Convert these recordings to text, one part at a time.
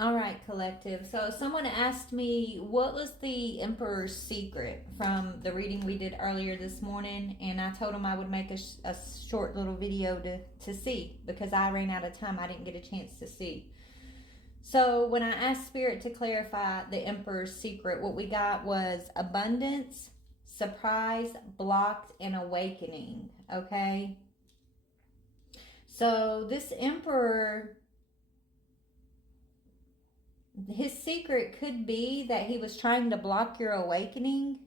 All right, collective. So someone asked me what was the Emperor's secret from the reading we did earlier this morning, and I told them I would make a short little video to see because I ran out of time. I didn't get a chance to see. So when I asked Spirit to clarify the Emperor's secret, what we got was abundance, surprise, blocked, and awakening. Okay? So this Emperor, his secret could be that he was trying to block your awakening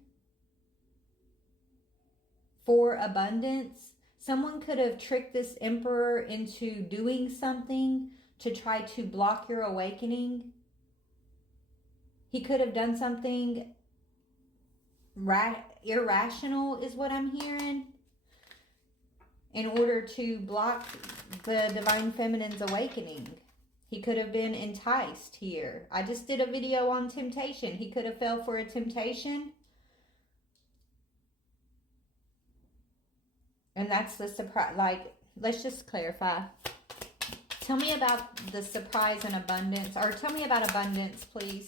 for abundance. Someone could have tricked this Emperor into doing something to try to block your awakening. He could have done something irrational, is what I'm hearing, in order to block the Divine Feminine's awakening. He could have been enticed here. I just did a video on temptation. He could have fell for a temptation. And that's the surprise. Like, let's just clarify. Tell me about the surprise and abundance. Or tell me about abundance, please.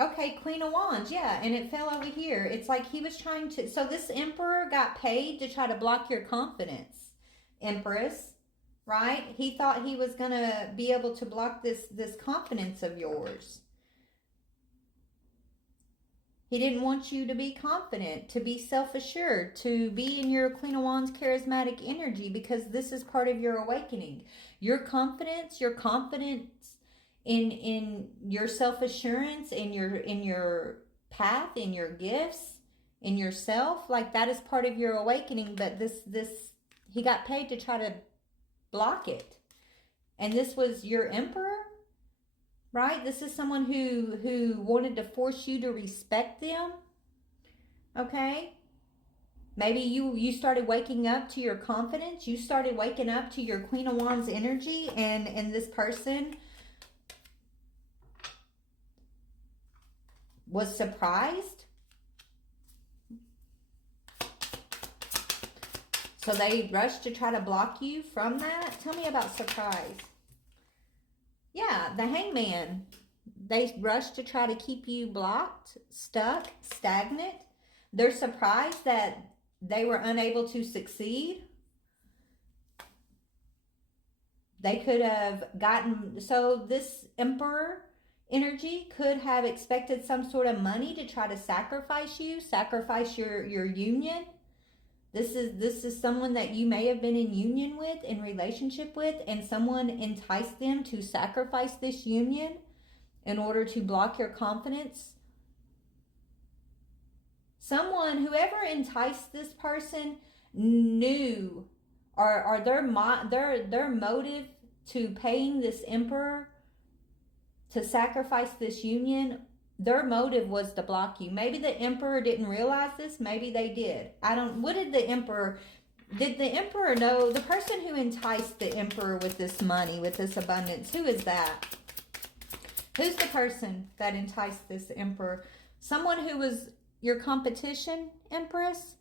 Okay, Queen of Wands. Yeah, and it fell over here. It's like he was trying to... So this Emperor got paid to try to block your confidence, Empress. Right? He thought he was going to be able to block this confidence of yours. He didn't want you to be confident, to be self-assured, to be in your Queen of Wands charismatic energy, because this is part of your awakening. Your confidence in your self-assurance, in your path, in your gifts, in yourself, like that is part of your awakening. But this he got paid to try to block it. And this was your Emperor, right? This is someone who wanted to force you to respect them. Okay? Maybe you started waking up to your confidence. You started waking up to your Queen of Wands energy, and this person was surprised. So they rushed to try to block you from that. Tell me about surprise. Yeah, the Hangman. They rushed to try to keep you blocked, stuck, stagnant. They're surprised that they were unable to succeed. They could have gotten... So this Emperor energy could have expected some sort of money to try to sacrifice you, sacrifice your union. This is someone that you may have been in union with, in relationship with, and someone enticed them to sacrifice this union in order to block your confidence. Whoever enticed this person knew, or their motive to paying this Emperor to sacrifice this union, their motive was to block you. Maybe the Emperor didn't realize this. Maybe they did. Did the Emperor know? The person who enticed the Emperor with this money, with this abundance, who is that? Who's the person that enticed this Emperor? Someone who was your competition, Empress?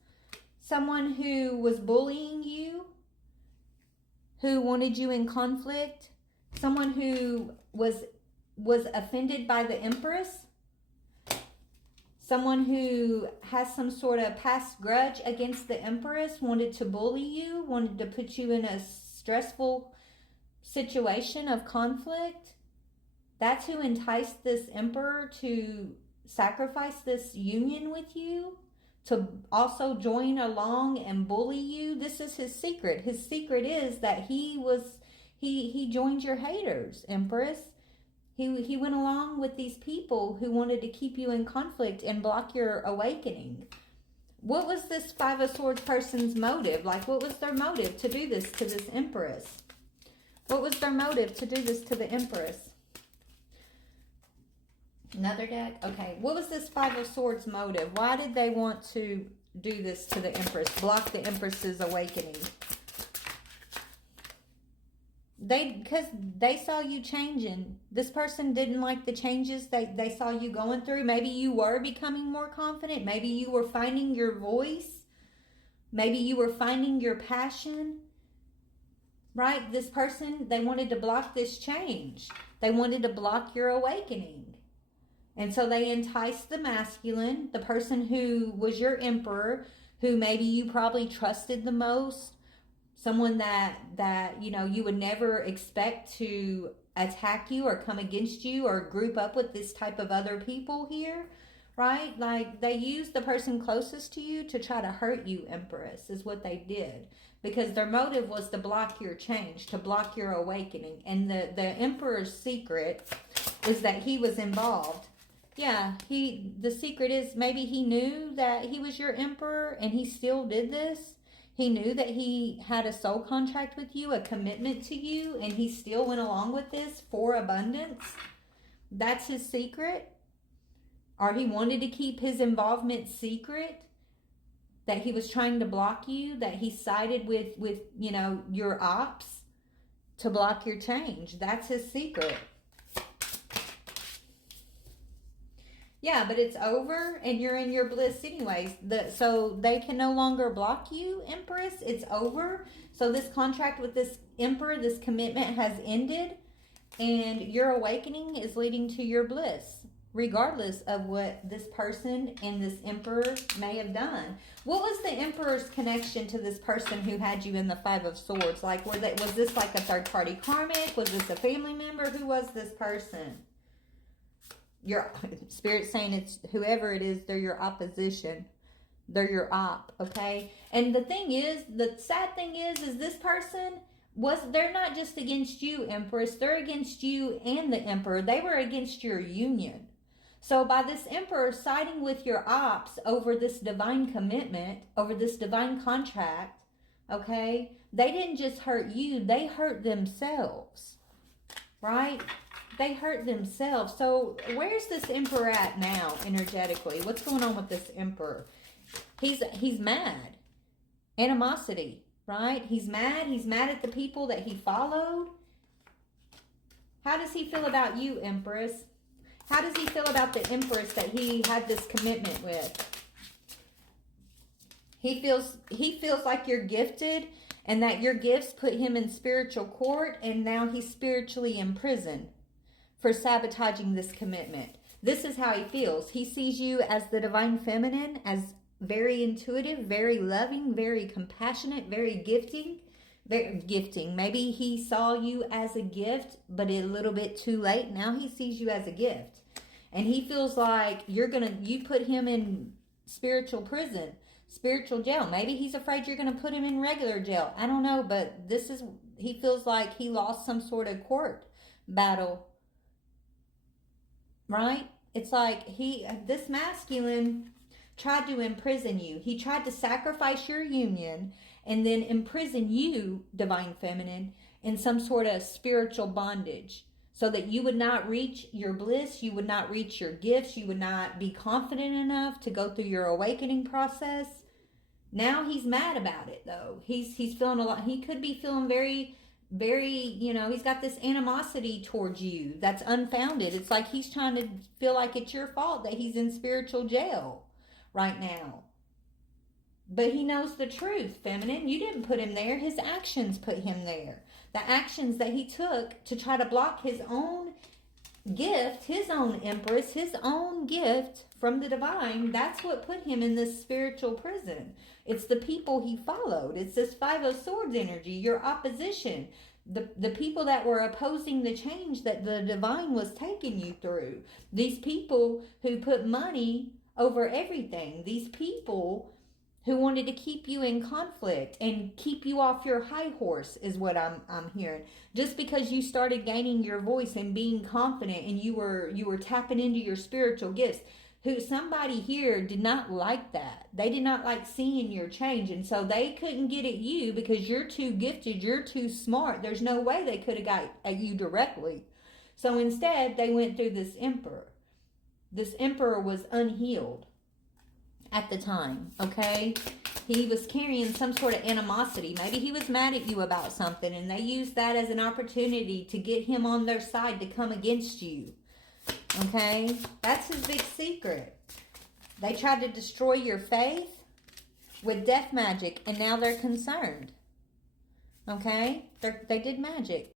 Someone who was bullying you? Who wanted you in conflict? Someone who was offended by the Empress? Someone who has some sort of past grudge against the Empress, wanted to bully you, wanted to put you in a stressful situation of conflict. That's who enticed this Emperor to sacrifice this union with you, to also join along and bully you. This is his secret. His secret is that he joined your haters, Empress. He went along with these people who wanted to keep you in conflict and block your awakening. What was this Five of Swords person's motive? Like, what was their motive to do this to this Empress? What was their motive to do this to the Empress? Another deck? Okay. What was this Five of Swords motive? Why did they want to do this to the Empress? Block the Empress's awakening? Because they saw you changing. This person didn't like the changes they saw you going through. Maybe you were becoming more confident. Maybe you were finding your voice. Maybe you were finding your passion. right? This person, they wanted to block this change. They wanted to block your awakening. And so they enticed the masculine, the person who was your emperor, who maybe you probably trusted the most, someone that you know you would never expect to attack you or come against you or group up with this type of other people here, right? Like they used the person closest to you to try to hurt you, Empress, is what they did, because their motive was to block your change, to block your awakening. And the emperor's secret is that he was involved. Yeah, the secret is maybe he knew that he was your emperor and he still did this. He knew that he had a soul contract with you, a commitment to you, and he still went along with this for abundance. That's his secret. Or he wanted to keep his involvement secret, that he was trying to block you, that he sided with you know, your ops to block your change. That's his secret. Yeah, but it's over and you're in your bliss anyways. So they can no longer block you, Empress. It's over. So this contract with this emperor, this commitment has ended, and your awakening is leading to your bliss, regardless of what this person and this emperor may have done. What was the emperor's connection to this person who had you in the Five of Swords? Like, was this like a third-party karmic? Was this a family member? Who was this person? Your spirit saying it's whoever it is, they're your opposition. They're your op, okay? And the thing is, the sad thing is this person they're not just against you, Empress. They're against you and the emperor. They were against your union. So by this emperor siding with your ops over this divine commitment, over this divine contract, okay, they didn't just hurt you, they hurt themselves, right? They hurt themselves. So where's this emperor at now, energetically? What's going on with this emperor? He's mad. Animosity, right? He's mad. He's mad at the people that he followed. How does he feel about you, Empress? How does he feel about the Empress that he had this commitment with? He feels like you're gifted and that your gifts put him in spiritual court, and now he's spiritually imprisoned for sabotaging this commitment. This is how he feels. He sees you as the divine feminine, as very intuitive, very loving, very compassionate, very gifting. Maybe he saw you as a gift, but a little bit too late. Now he sees you as a gift. And he feels like you put him in spiritual prison, spiritual jail. Maybe he's afraid you're going to put him in regular jail. I don't know, but he feels like he lost some sort of court battle. Right? It's like this masculine tried to imprison you. He tried to sacrifice your union and then imprison you, divine feminine, in some sort of spiritual bondage, so that you would not reach your bliss, you would not reach your gifts, you would not be confident enough to go through your awakening process. Now he's mad about it, though. He's feeling a lot. He could be feeling very, you know, he's got this animosity towards you that's unfounded. It's like he's trying to feel like it's your fault that he's in spiritual jail right now. But he knows the truth, feminine. You didn't put him there. His actions put him there. The actions that he took to try to block his own gift, his own Empress, his own gift from the divine, that's what put him in this spiritual prison. It's the people he followed. It's this Five of Swords energy, your opposition, the people that were opposing the change that the divine was taking you through. These people who put money over everything. These people who wanted to keep you in conflict and keep you off your high horse is what I'm hearing. Just because you started gaining your voice and being confident and you were tapping into your spiritual gifts, somebody here did not like that. They did not like seeing your change, and so they couldn't get at you because you're too gifted, you're too smart. There's no way they could have got at you directly. So instead, they went through this emperor. This emperor was unhealed at the time, okay? He was carrying some sort of animosity. Maybe he was mad at you about something, and they used that as an opportunity to get him on their side to come against you, okay? That's his big secret. They tried to destroy your faith with death magic, and now they're concerned. Okay? They did magic.